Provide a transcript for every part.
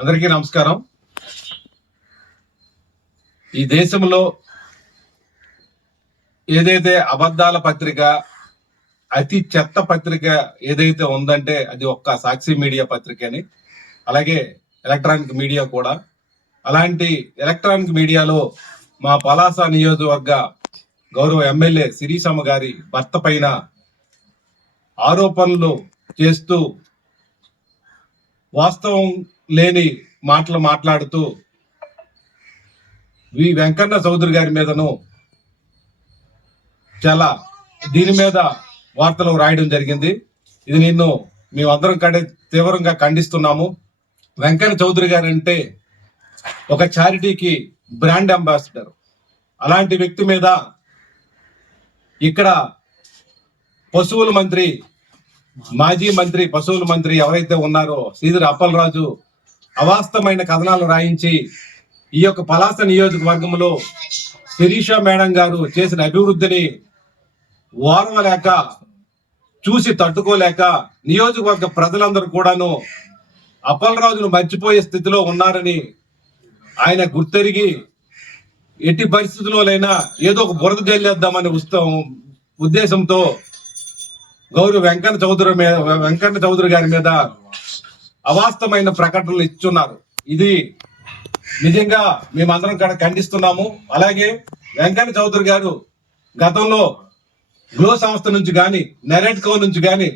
అందరికీ నమస్కారం. ఈ దేశంలో ఏదైతే అబద్ధాల పత్రిక అతి చెత్త పత్రిక ఏదైతే ఉందంటే అది ఒక్క సాక్షి మీడియా పత్రిక అని అలాగే ఎలక్ట్రానిక్ మీడియా కూడా. అలాంటి ఎలక్ట్రానిక్ మీడియాలో మా పలాస నియోజకవర్గ గౌరవ ఎమ్మెల్యే శిరీషమ్మ గారి భర్త పైన ఆరోపణలు చేస్తూ వాస్తవం లేని మాటలు మాట్లాడుతూ వి వెంకన్న చౌదరి గారి మీదను చాలా దీని మీద వార్తలు రాయడం జరిగింది. ఇది నిన్ను మేమందరం కడే తీవ్రంగా ఖండిస్తున్నాము. వెంకన్న చౌదరి గారు అంటే ఒక చారిటీకి బ్రాండ్ అంబాసిడర్. అలాంటి వ్యక్తి మీద ఇక్కడ పశువుల మంత్రి మాజీ మంత్రి పశువుల మంత్రి ఎవరైతే ఉన్నారో శ్రీధర్ అప్పలరాజు అవాస్తవమైన కథనాలు రాయించి ఈ యొక్క పలాస నియోజకవర్గంలో శిరీష మేడం గారు చేసిన అభివృద్ధిని ఓర్వలేక చూసి తట్టుకోలేక నియోజకవర్గ ప్రజలందరూ కూడాను అప్పలరాజును మర్చిపోయే స్థితిలో ఉన్నారని ఆయన గుర్తెరిగి ఎట్టి పరిస్థితుల్లోనైనా ఏదో ఒక బురద జల్లేద్దామని ఉత్సవం ఉద్దేశంతో గౌరవ వెంకన్న చౌదరి మీద వెంకన్న చౌదరి గారి మీద అవాస్తవమైన ప్రకటనలు ఇస్తున్నారు ఇది నిజంగా మేమందరం కూడా ఖండిస్తున్నాము. అలాగే వెంకన్న చౌదరి గారు గతంలో గ్లో సంస్థ నుంచి గాని నెరెట్కో నుంచి కానీ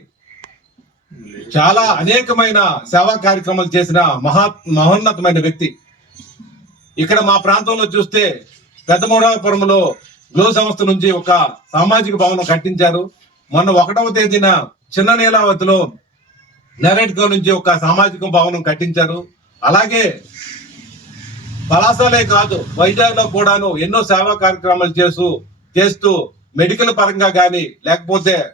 చాలా అనేకమైన సేవా కార్యక్రమాలు చేసిన మహా మహోన్నతమైన వ్యక్తి. ఇక్కడ మా ప్రాంతంలో చూస్తే పెద్దమూడాపురంలో గ్లో సంస్థ నుంచి ఒక సామాజిక భవనం కట్టించారు. మొన్న ఒకటవ తేదీన చిన్న నీలావతిలో నెరెట్కో నుంచి ఒక సామాజిక భవనం కట్టించారు. అలాగే పలాసలే కాదు వైజాగ్లో కూడాను ఎన్నో సేవా కార్యక్రమాలు చేస్తూ చేస్తూ మెడికల్ పరంగా కానీ లేకపోతే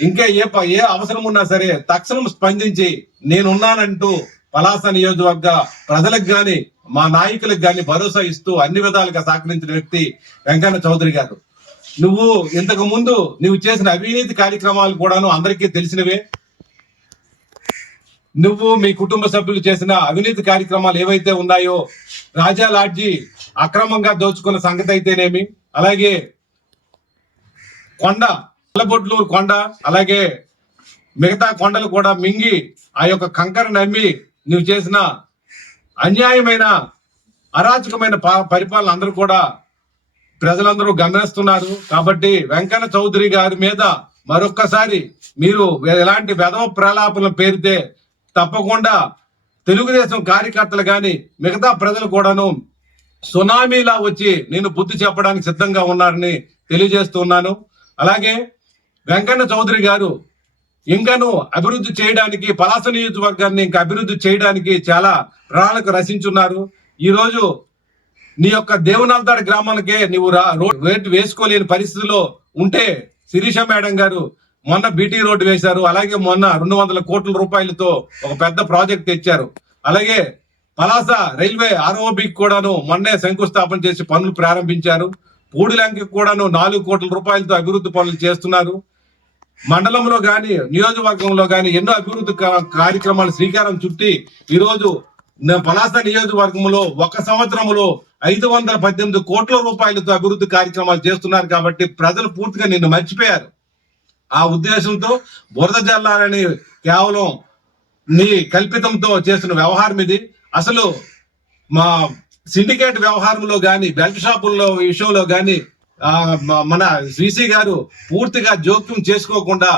ఇంకా ఏ ప- ఏ అవసరం ఉన్నా సరే తక్షణం స్పందించి నేనున్నానంటూ పలాస నియోజకవర్గ ప్రజలకు గాని మా నాయకులకు గాని భరోసా ఇస్తూ అన్ని విధాలుగా సహకరించిన వ్యక్తి వెంకన్న చౌదరి గారు. నువ్వు ఇంతకు ముందు నువ్వు చేసిన అవినీతి కార్యక్రమాలు కూడాను అందరికీ తెలిసినవే. నువ్వు మీ కుటుంబ సభ్యులు చేసిన అవినీతి కార్యక్రమాలు ఏవైతే ఉన్నాయో రాజా లాడ్జీ అక్రమంగా దోచుకున్న సంగతి అయితేనేమి? అలాగే కొండ అల్లబొడ్లూరు కొండ అలాగే మిగతా కొండలు కూడా మింగి ఆ యొక్క కంకర నమ్మి నువ్వు చేసిన అన్యాయమైన అరాచకమైన పరిపాలన అందరూ కూడా ప్రజలందరూ గమనిస్తున్నారు. కాబట్టి వెంకన్న చౌదరి గారి మీద మరొక్కసారి మీరు ఎలాంటి వెధవ ప్రలాపన పేరితే తప్పకుండా తెలుగుదేశం కార్యకర్తలు గాని మిగతా ప్రజలు కూడాను సునామీలా వచ్చి నేను బుద్ధి చెప్పడానికి సిద్ధంగా ఉన్నారని తెలియజేస్తున్నాను. అలాగే వెంకన్న చౌదరి గారు ఇంకను అభివృద్ధి చేయడానికి పలాస నియోజకవర్గాన్ని ఇంకా అభివృద్ధి చేయడానికి చాలా ప్రణాళిక రచించున్నారు ఈరోజు నీ యొక్క దేవునాల్తాడు గ్రామానికే నువ్వు రా రోడ్ రేటు వేసుకోలేని పరిస్థితిలో ఉంటే శిరీష మేడం గారు మొన్న బీటీ రోడ్డు వేశారు. అలాగే మొన్న రెండు వందల కోట్ల రూపాయలతో ఒక పెద్ద ప్రాజెక్ట్ తెచ్చారు. అలాగే పలాస రైల్వే ఆర్ఓబికి కూడాను మొన్నే శంకుస్థాపన చేసి పనులు ప్రారంభించారు. పూడిలంకి కూడాను నాలుగు కోట్ల రూపాయలతో అభివృద్ధి పనులు చేస్తున్నారు. మండలంలో గాని నియోజకవర్గంలో గాని ఎన్నో అభివృద్ధి కార్యక్రమాలు శ్రీకారం చుట్టి ఈరోజు పలాస నియోజకవర్గంలో ఒక సంవత్సరంలో ఐదు వందల పద్దెనిమిది కోట్ల రూపాయలతో అభివృద్ధి కార్యక్రమాలు చేస్తున్నారు కాబట్టి ప్రజలు పూర్తిగా నిన్ను మర్చిపోయారు. ఆ ఉద్దేశంతో బురద జల్లాలని కేవలం నీ కల్పితంతో చేసిన వ్యవహారం ఇది. అసలు మా సిండికేట్ వ్యవహారంలో కానీ బెల్ట్ షాపుల్లో విషయంలో కానీ మన శ్రీసీ గారు పూర్తిగా జోక్యం చేసుకోకుండా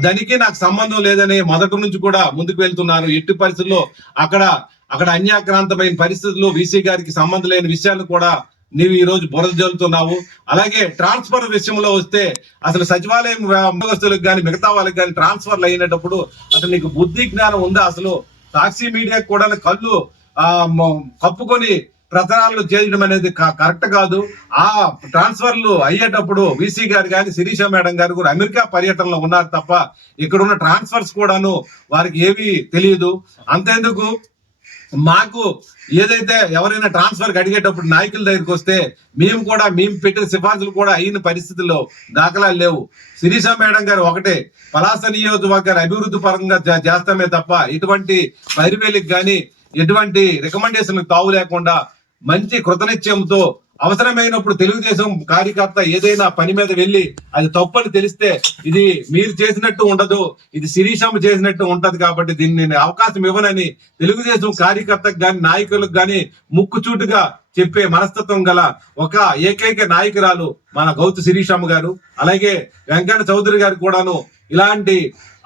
దానికి నాకు సంబంధం లేదని మొదటి నుంచి కూడా ముందుకు వెళ్తున్నాను ఎట్టి పరిస్థితుల్లో అక్కడ అక్కడ అన్యాక్రాంతమైన పరిస్థితుల్లో వీసీ గారికి సంబంధం లేని విషయాలు కూడా నీవు ఈ రోజు బురద జల్లుతున్నావు. అలాగే ట్రాన్స్ఫర్ విషయంలో వస్తే అసలు సచివాలయం ఉద్యోగస్తులకు కానీ మిగతా వాళ్ళకి కానీ ట్రాన్స్ఫర్లు అయినప్పుడు అసలు నీకు బుద్ధి జ్ఞానం ఉందా? అసలు సాక్షి మీడియా కూడా కళ్ళు కప్పుకొని ప్రచారాలు చేయడం అనేది కరెక్ట్ కాదు. ఆ ట్రాన్స్ఫర్లు అయ్యేటప్పుడు వీసీ గారు కానీ శిరీష మేడం గారు కూడా అమెరికా పర్యటనలో ఉన్నారు తప్ప ఇక్కడ ఉన్న ట్రాన్స్ఫర్స్ కూడాను వారికి ఏవి తెలియదు. అంతేందుకు? మాకు ఏదైతే ఎవరైనా ట్రాన్స్ఫర్ అడిగేటప్పుడు నాయకుల దగ్గరికి వస్తే మేము కూడా మేము పెట్టిన సిఫార్సులు కూడా అయిన పరిస్థితుల్లో దాఖలాలు లేవు. శిరీష మేడం గారు ఒకటే పలాస నియోజకవర్గాన్ని అభివృద్ధి పరంగా చేస్తామే తప్ప ఇటువంటి పరివేలికి కానీ ఎటువంటి రికమెండేషన్లకు తావు లేకుండా మంచి కృతనిశ్చయంతో అవసరమైనప్పుడు తెలుగుదేశం కార్యకర్త ఏదైనా పని మీద వెళ్ళి అది తప్పని తెలిస్తే ఇది మీరు చేసినట్టు ఉండదు ఇది శిరీషమ్మ చేసినట్టు ఉంటది కాబట్టి దీన్ని నేను అవకాశం ఇవ్వనని తెలుగుదేశం కార్యకర్తకు గాని నాయకులకు గాని ముక్కుచూటుగా చెప్పే మనస్తత్వం గల ఒక ఏకైక నాయకురాలు మన గౌతు శిరీషమ్మ గారు. అలాగే వెంకన్న చౌదరి గారు కూడాను ఇలాంటి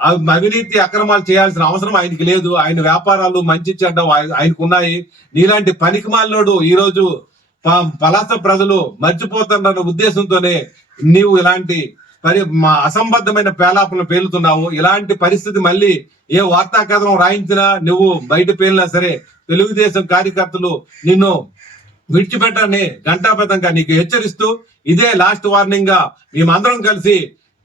అవినీతి అక్రమాలు చేయాల్సిన అవసరం ఆయనకి లేదు. ఆయన వ్యాపారాలు మంచి చెడ్డ ఆయనకు ఉన్నాయి. నీలాంటి పనికిమాలినోడు ఈ రోజు పలాస ప్రజలు మర్చిపోతున్న ఉద్దేశంతోనే నీవు ఇలాంటి పరి మా అసంబద్ధమైన పేలాపలను పేలుతున్నావు. ఇలాంటి పరిస్థితి మళ్ళీ ఏ వార్తా కథనం రాయించినా నువ్వు బయట పేలినా సరే తెలుగుదేశం కార్యకర్తలు నిన్ను విడిచిపెట్టని ఘంటాపథంగా నీకు హెచ్చరిస్తూ ఇదే లాస్ట్ వార్నింగ్గా మేమందరం కలిసి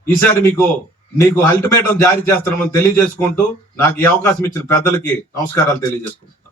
ఈసారి మీకు నీకు అల్టిమేటం జారీ చేస్తున్నామని తెలియజేసుకుంటూ నాకు ఈ అవకాశం ఇచ్చిన పెద్దలకి నమస్కారాలు తెలియజేసుకుంటాను